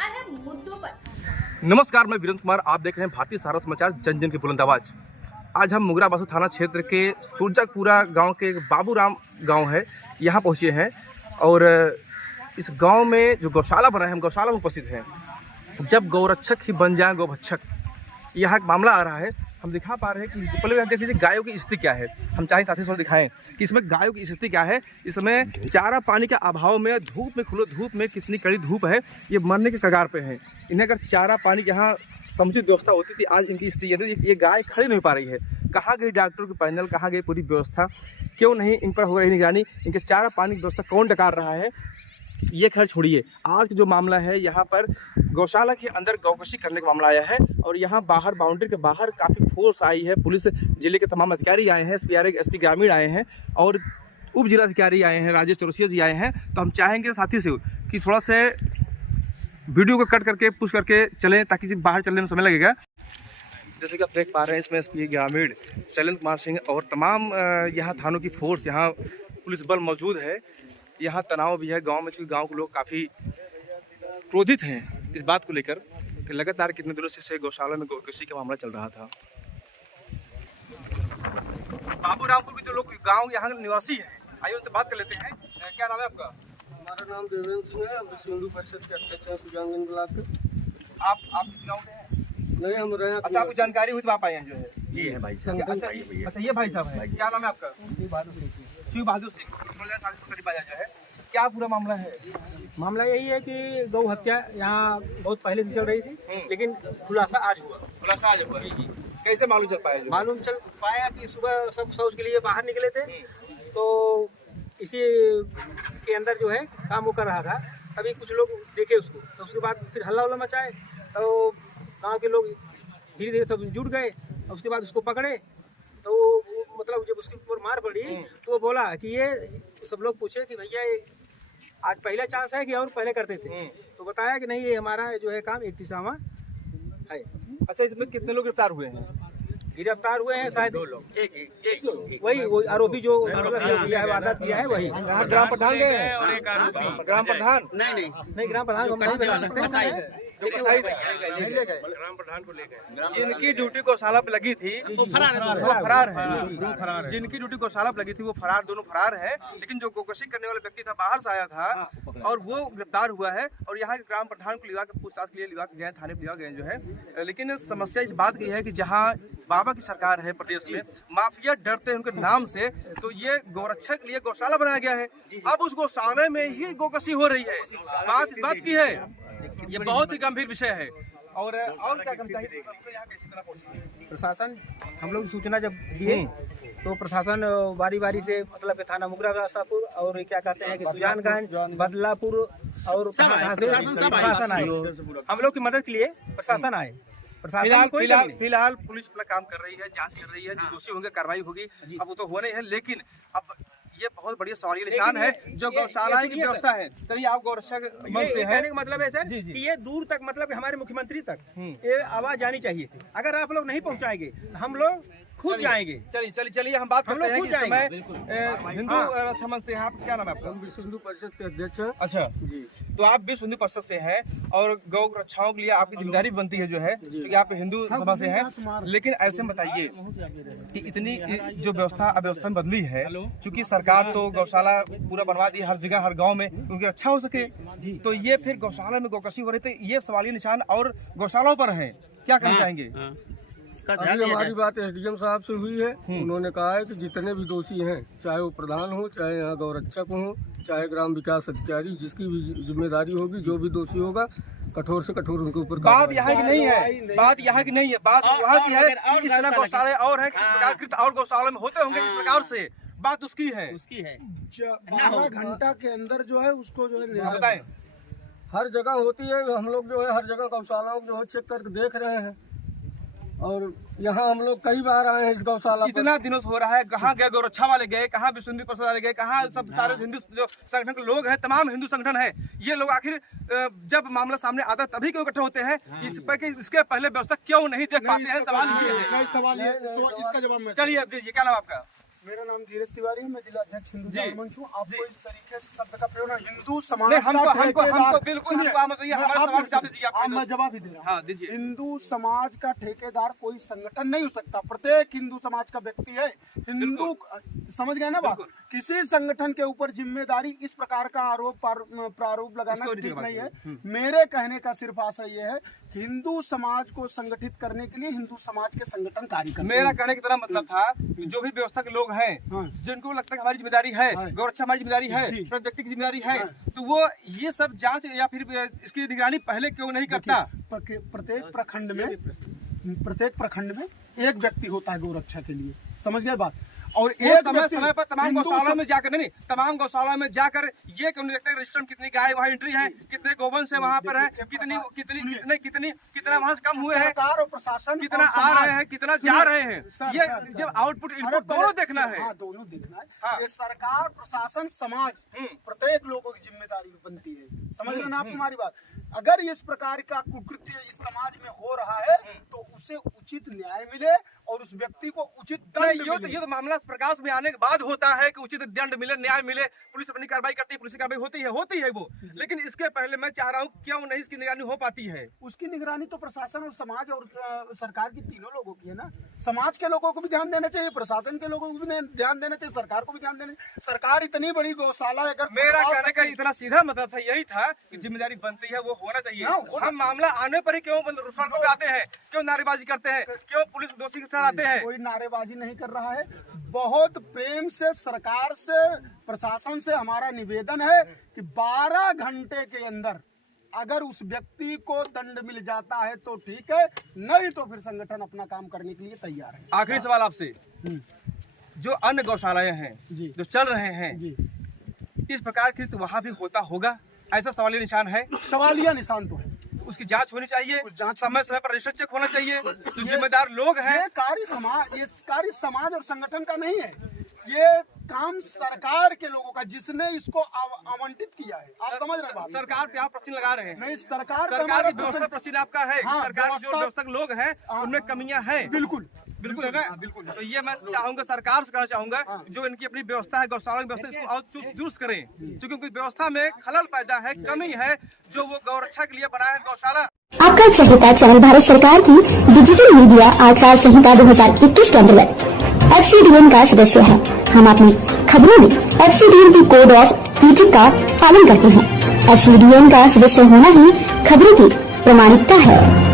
आए हैं मुद्दों पर। नमस्कार, मैं वीरेंद्र कुमार। आप देख रहे हैं भारतीय सहारा समाचार, जन जन की बुलंद आवाज। आज हम मुगरा बासु थाना क्षेत्र के सुरजकपुरा गांव के बाबूराम गांव है, यहाँ पहुँचे हैं। और इस गांव में जो गौशाला बना है, हम गौशाला में उपस्थित हैं। जब गौरक्षक ही बन जाए गौभक्षक, यहाँ एक मामला आ रहा है। हम दिखा पा रहे हैं कि पहले देख लीजिए गायों की स्थिति क्या है। हम चाहे साथी साथ दिखाएं कि इसमें गायों की स्थिति क्या है। इसमें चारा पानी के अभाव में, धूप में, खुले धूप में, कितनी कड़ी धूप है, ये मरने के कगार पे हैं। इन्हें अगर चारा पानी की यहाँ समुचित व्यवस्था होती थी, आज इनकी स्थिति ये गाय खड़ी नहीं पा रही है। कहाँ गई डॉक्टर की पैनल, कहाँ गई पूरी व्यवस्था, क्यों नहीं इन पर हो रही निगरानी, इनके चारा पानी की व्यवस्था कौन डकार रहा है, ये खैर छोड़िए। आज जो मामला है, यहाँ पर गौशाला के अंदर गौकशी करने का मामला आया है। और यहाँ बाहर, बाउंड्री के बाहर काफ़ी फोर्स आई है। पुलिस जिले के तमाम अधिकारी आए हैं, एसपी ग्रामीण आए हैं और उप जिलाधिकारी आए हैं, राजेश चौरसिया जी आए हैं। तो हम चाहेंगे साथी से कि थोड़ा से वीडियो को कट करके पुश करके चलें, ताकि बाहर चलने में समय लगेगा। जैसे कि आप देख पा रहे हैं, इसमें एसपी ग्रामीण शैलेंद्र कुमार सिंह और तमाम यहाँ थानों की फोर्स, यहाँ पुलिस बल मौजूद है। यहाँ तनाव भी है गांव में, क्योंकि गांव के लोग काफ़ी क्रोधित हैं इस बात को लेकर कि लगातार कितने दिनों से गौशाला में गौकशी का मामला चल रहा था। बाबूरामपुर के जो लोग गांव यहाँ के निवासी हैं, आइए उनसे बात कर लेते हैं। क्या नाम है आपका? हमारा नाम देवेंद्र सिंह है। हम सिंधु परिषद के अध्यक्ष हैं सुजानगंज ब्लॉक के। आप किस गाँव के हैं? नहीं, हम रहे। अच्छा, आपको जानकारी हुई तो आप आए हैं जो है? ये है भाई साहब। अच्छा, ये भाई साहब है। क्या नाम है आपका? शिव बहादुर सिंह। जो है, क्या पूरा मामला है? मामला यही है कि गौ हत्या यहाँ बहुत पहले से चल रही थी, लेकिन खुलासा आज हुआ। खुलासा आज हुआ? कैसे मालूम चल पाया? मालूम चल पाया कि सुबह सब शौच के लिए बाहर निकले थे, तो इसी के अंदर जो है काम वो कर रहा था। तभी कुछ लोग देखे उसको, तो उसके बाद फिर हल्ला उल्ला मचाए। तो गाँव के लोग धीरे धीरे सब जुट गए और उसके बाद उसको पकड़े। तो मतलब जब उसके ऊपर मार पड़ी तो वो बोला कि ये, सब लोग पूछे कि भैया आज पहला चांस है कि और पहले करते थे? तो बताया कि नहीं, ये हमारा जो है काम 31वां है। अच्छा, इसमें कितने लोग गिरफ्तार हुए हैं? गिरफ्तार हुए हैं शायद 2 लोग। एक वही आरोपी जो किया है, वारदात किया है, वही। ग्राम प्रधान गए हैं और एक आरोपी। ग्राम प्रधान नहीं, ग्राम प्रधान हम नहीं बता सकते। ग्राम प्रधान को ले गए। जिनकी ड्यूटी गौशाला पे लगी थी वो फरार है। जिनकी ड्यूटी गौशाला पे लगी थी वो फरार, दोनों फरार है। लेकिन जो गौकशी करने वाला व्यक्ति था, बाहर से आया था और वो गिरफ्तार हुआ है। और यहाँ के ग्राम प्रधान को लिवा के पूछताछ के लिए लिवा के गए, थाने पे लिवा गए जो है। लेकिन समस्या इस बात की है कि जहाँ बाबा की सरकार है प्रदेश में, माफिया डरते हैं उनके नाम से, तो ये गौरक्षक के लिए गौशाला बनाया गया है। अब उस गौशाला में ही गौकशी हो रही है। बात इस बात की है, ये बहुत ही गंभीर विषय है। और क्या करना चाहिए? प्रशासन, हम लोग सूचना जब दिए तो प्रशासन बारी बारी से, मतलब थाना मुगरा बासापुर और क्या कहते हैं कि सुजानगंज, बदलापुर और प्रशासन आए। हम लोग की मदद के लिए प्रशासन आए। फिलहाल पुलिस अपना काम कर रही है, जांच कर रही है, जो दोषी होंगे कार्रवाई होगी। अब वो तो हो नहीं है, लेकिन अब ये बहुत बड़ी सवालिया निशान है जो गौशाला की व्यवस्था है। चलिए, आप गौरक्षक मंत्री हैं, कहने का मतलब है सर कि ये दूर तक, मतलब हमारे मुख्यमंत्री तक ये आवाज जानी चाहिए। अगर आप लोग नहीं पहुंचाएंगे, हम लोग खुद जाएंगे। चलिए हम बात करते हैं कि इस समय हिंदू रक्षा मंच से हैं। आप क्या नाम है आपका? विश्व हिंदू परिषद के अध्यक्ष हैं। अच्छा जी, तो आप विश्व हिंदू परिषद से हैं और गौ रक्षाओं के लिए आपकी जिम्मेदारी बनती है जो है, क्योंकि आप हिंदू सभा से हैं। लेकिन ऐसे में बताइए कि इतनी जो व्यवस्था अव्यवस्था में बदली है, क्योंकि सरकार तो गौशाला पूरा बनवा दी हर जगह, हर गाँव में, उनकी रक्षा हो सके। तो ये फिर गौशाला में गौकशी हो रही थी, ये सवालिया निशान और गौशालाओं पर है। क्या कहना चाहेंगे? अभी हमारी बात एसडीएम साहब से हुई है। उन्होंने कहा है कि जितने भी दोषी हैं, चाहे वो प्रधान हो, चाहे यहाँ गौरक्षक हो, चाहे ग्राम विकास अधिकारी, जिसकी भी जिम्मेदारी होगी, जो भी दोषी होगा, कठोर से कठोर उनके ऊपर। बात यहाँ की नहीं है, बात यहाँ की नहीं है, बात वहाँ की है कि इस तरह गौशाला और है, और गौशाला में होते होंगे इस प्रकार से। बात उसकी है 12 घंटा के अंदर जो है उसको जो है बताएं। हर जगह होती है। हम लोग जो है हर जगह गौशालाओं को जो है चेक करके देख रहे हैं। और यहाँ हम लोग कई बार आए हैं इस गौशाला। इतना दिनों से हो रहा है, कहाँ गए गौरक्षा वाले गए, कहाँ विश्व हिंदू परिषद वाले गए, कहाँ सब सारे हिंदू जो संगठन के लोग हैं, तमाम हिंदू संगठन है, ये लोग आखिर जब मामला सामने आता है तभी क्यों इकट्ठे होते हैं? इस पर कि इसके पहले व्यवस्था क्यों नहीं देख पाते हैं? सवाल ये है। सवाल इसका जवाब मैं। चलिए अब दीजिए, क्या नाम आपका? मेरा नाम धीरज तिवारी है, मैं जिला अध्यक्ष हिंदू जी। जागरण मंच हूँ। आपको इस तरीके से शब्द का प्रयोग ना हिंदू समाज नहीं, हमको का हमको ठेकेदार- हमको बिल्कुल सुनिए, हमको आप बताइए, हमारा आप- सवाल जवाब दीजिए आप। आप- मैं जवाब ही दे रहा हूँ। हाँ, दीजिए। हिंदू समाज का ठेकेदार कोई संगठन नहीं हो सकता। प्रत्येक हिंदू समाज का व्यक्ति है हिंदू, समझ गए ना बात। किसी संगठन के ऊपर जिम्मेदारी इस प्रकार का आरोप प्रारूप लगाना इसको ठीक नहीं है। हम्म। मेरे कहने का सिर्फ आशय ये है कि हिंदू समाज को संगठित करने के लिए हिंदू समाज के संगठन कार्य करते मेरा हैं। कहने का तरह मतलब था कि जो भी व्यवस्था के लोग हैं, हाँ। जिनको लगता है कि हमारी जिम्मेदारी है, हाँ। गौरक्षा हमारी जिम्मेदारी है, जी। प्रत्येक व्यक्ति की जिम्मेदारी है, हाँ। तो वो ये सब जांच या फिर इसकी निगरानी पहले क्यों नहीं करता? प्रत्येक प्रखंड में एक व्यक्ति होता है गौरक्षा के लिए, समझ गए बात। और वो एक समय व्यक्ति समय पर तमाम हिंदू गौशाला में जाकर नहीं, तमाम गौशाला में जाकर ये क्यों नहीं देखते रजिस्टर में कितनी गाय वहाँ एंट्री है, कितने गोवंश है वहाँ पर है, कितनी कितना वहाँ से कम हुए हैं, सरकार और प्रशासन कितना और आ समाज- रहे हैं, कितना जा रहे हैं, सर, ये सर, जब सर। आउटपुट अरे इनपुट पहले- दोनों देखना है। हाँ, दोनों देखना है। हाँ। ये सरकार, प्रशासन, समाज, प्रत्येक लोगों की जिम्मेदारी बनती है। समझ रहे ना आप हमारी बात। अगर इस प्रकार का कुकृत्य इस समाज में हो रहा है तो उसे उचित न्याय मिले और उस व्यक्ति को उचित दंड मिले। ये तो मामला प्रकाश में आने के बाद होता है कि उचित दंड मिले, न्याय मिले, पुलिस अपनी कार्रवाई करती है, पुलिस की कार्रवाई होती है वो। लेकिन इसके पहले मैं चाह रहा हूँ क्यों नहीं इसकी निगरानी हो पाती है? उसकी निगरानी तो प्रशासन और समाज और सरकार की तीनों लोगों की है ना। समाज के लोगों को भी ध्यान देना चाहिए, प्रशासन के लोगों को भी ध्यान देना चाहिए, सरकार को भी ध्यान देना चाहिए। सरकार इतनी बड़ी गौशाला अगर मेरा कहने का इतना सीधा मतलब था, यही था कि जिम्मेदारी बनती है वो होना चाहिए। हम मामला आने पर ही क्यों सड़कों पे आते हैं, क्यों नारेबाजी करते हैं, क्यों पुलिस दोषी के साथ आते हैं? कोई नारेबाजी नहीं कर रहा है। बहुत प्रेम से सरकार से, प्रशासन से हमारा निवेदन है कि 12 घंटे के अंदर अगर उस व्यक्ति को दंड मिल जाता है तो ठीक है, नहीं तो फिर संगठन अपना काम करने के लिए तैयार है। आखिरी सवाल आपसे, जो अन्य गौशालाएं हैं जी। जो चल रहे हैं, जी, इस प्रकार की तो वहाँ भी होता होगा, ऐसा सवालिया निशान है? सवालिया निशान तो है। उसकी जांच होनी चाहिए, जांच समय समय पर रजिस्टर चेक होना चाहिए। जो जिम्मेदार लोग हैं, ये कार्य समाज और संगठन का नहीं है, ये काम सरकार के लोगों का, जिसने इसको आवंटित किया है। आप समझ रहे हैं बात? सरकार पे आप प्रश्न लगा रहे हैं। नहीं, सरकार पे सरकार हमारा की व्यवस्था प्रश्न- प्रश्न आपका है, हाँ, सरकार के जो व्यवस्था- व्यवस्था के लोग हैं उनमें कमियां हैं। बिल्कुल बिल्कुल है ना? बिल्कुल। तो ये मैं चाहूंगा, सरकार से कहना चाहूंगा, जो इनकी अपनी व्यवस्था है, गौशाला की व्यवस्था, इसको और दुरुस्त करें, क्योंकि उनकी व्यवस्था में खलल पैदा है, कमी है, जो वो गौरक्षा के लिए बनाया है गौशाला। आपका संहिता चैनल भारत सरकार की डिजिटल मीडिया आचार संहिता 2021 के अंतर्गत FCDN का सदस्य है। हम अपनी खबरों में FCDN की कोड ऑफ इथिक्स का पालन करते हैं। FCDN का सदस्य होना ही खबरों की प्रामाणिकता है।